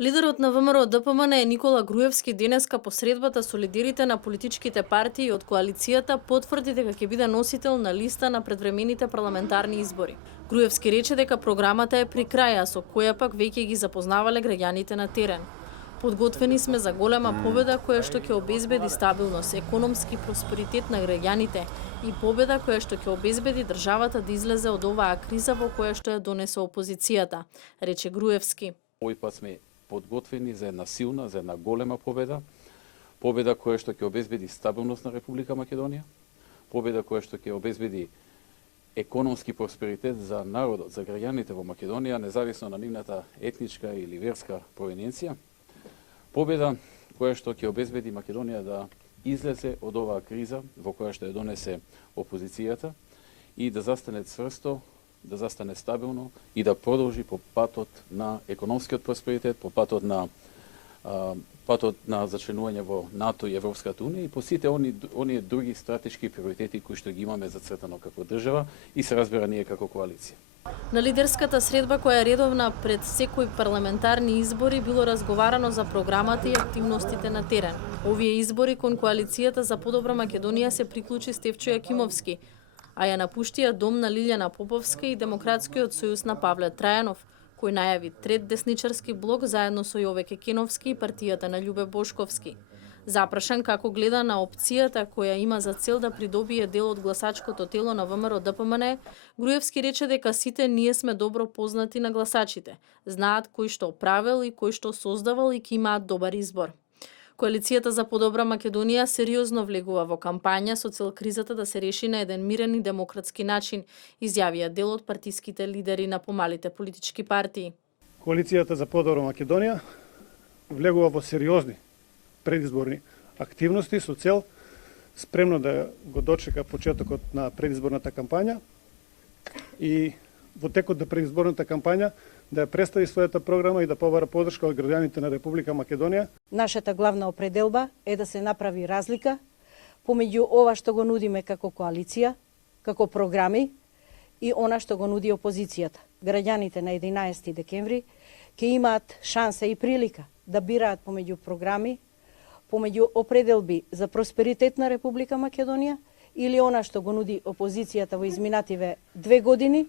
Лидерот на ВМРО ДПМН Никола Груевски денеска по средбата со лидерите на политичките партии од коалицијата потврди дека ќе биде носител на листа на предвремените парламентарни избори. Груевски рече дека програмата е при крај, а со која пак веќе ги запознавале граѓаните на терен. Подготвени сме за голема победа која што ќе обезбеди стабилност, економски просперитет на граѓаните и победа која што ќе обезбеди државата да излезе од оваа криза во која што ја донесе опозицијата, рече Груевски. Овој пат сме подготвени за една силна, за една голема победа, победа која што ќе обезбеди стабилност на Република Македонија, победа која што ќе обезбеди економски просперитет за народот, за граѓаните во Македонија, независно на нивната етничка или верска провиненција, победа која што ќе обезбеди Македонија да излезе од оваа криза во која што ја донесе опозицијата и да застане цврсто, да застане стабилно и да продолжи по патот на економскиот просперитет, по патот на зачленување во НАТО и Европската унија и по сите оние други стратешки приоритети кои што ги имаме зацртано како држава и се разбира ние како коалиција. На лидерската средба која е редовна пред секој парламентарни избори било разговарано за програмата и активностите на терен. Овие избори кон коалицијата за подобра Македонија се приклучи Стефчо Јакимовски, а ја напуштија дом на Лилјана Поповска и Демократскиот сојуз на Павле Трајанов, кој најави трет десничарски блок заедно со Јове Кекеновски и партијата на Љубе Бошковски. Запрашан како гледа на опцијата која има за цел да придобие дел од гласачкото тело на ВМРО ДПМН, Груевски рече дека сите ние сме добро познати на гласачите, знаат кој што правел и кој што создавал и ќе имаат добар избор. Коалицијата за подобра Македонија сериозно влегува во кампања со цел кризата да се реши на еден мирен и демократски начин, изјавија дел од партиските лидери на помалите политички партии. Коалицијата за подобра Македонија влегува во сериозни предизборни активности со цел спремно да го дочека почетокот на предизборната кампања и во текот на предизборната кампања да ја представи својата програма и да побара поддршка од граѓаните на Република Македонија. Нашата главна определба е да се направи разлика помеѓу ова што го нудиме како коалиција, како програми и она што го нуди опозицијата. Граѓаните на 11 декември ќе имаат шанса и прилика да бираат помеѓу програми, помеѓу определби за просперитет на Република Македонија или она што го нуди опозицијата во изминативе 2 години,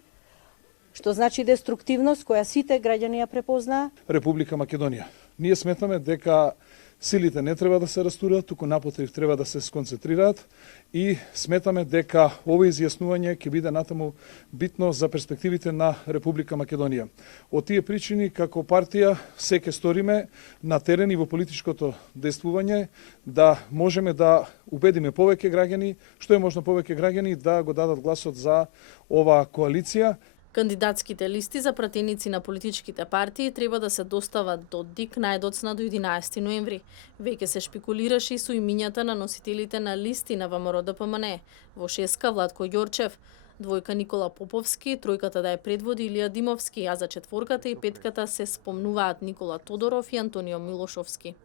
што значи деструктивност која сите граѓани ја препознаа. Република Македонија. Ние сметаме дека силите не треба да се растурат, туку напротив треба да се сконцентрираат и сметаме дека ова изјаснување ќе биде натаму битно за перспективите на Република Македонија. Од тие причини како партија се ќе сториме на терен и во политичкото действување да можеме да убедиме повеќе граѓани, што е можно повеќе граѓани да го дадат гласот за оваа коалиција. Кандидатските листи за пратеници на политичките партии треба да се достават до ДИК најдоцна до 11 ноември. Веќе се шпекулираше и со имињата на носителите на листи на ВМРО ДПМН. Во шеска Владко Ѓорчев, двојка Никола Поповски, тројката да ја предводи Илија Димовски, а за четворката и петката се спомнуваат Никола Тодоров и Антонио Милошовски.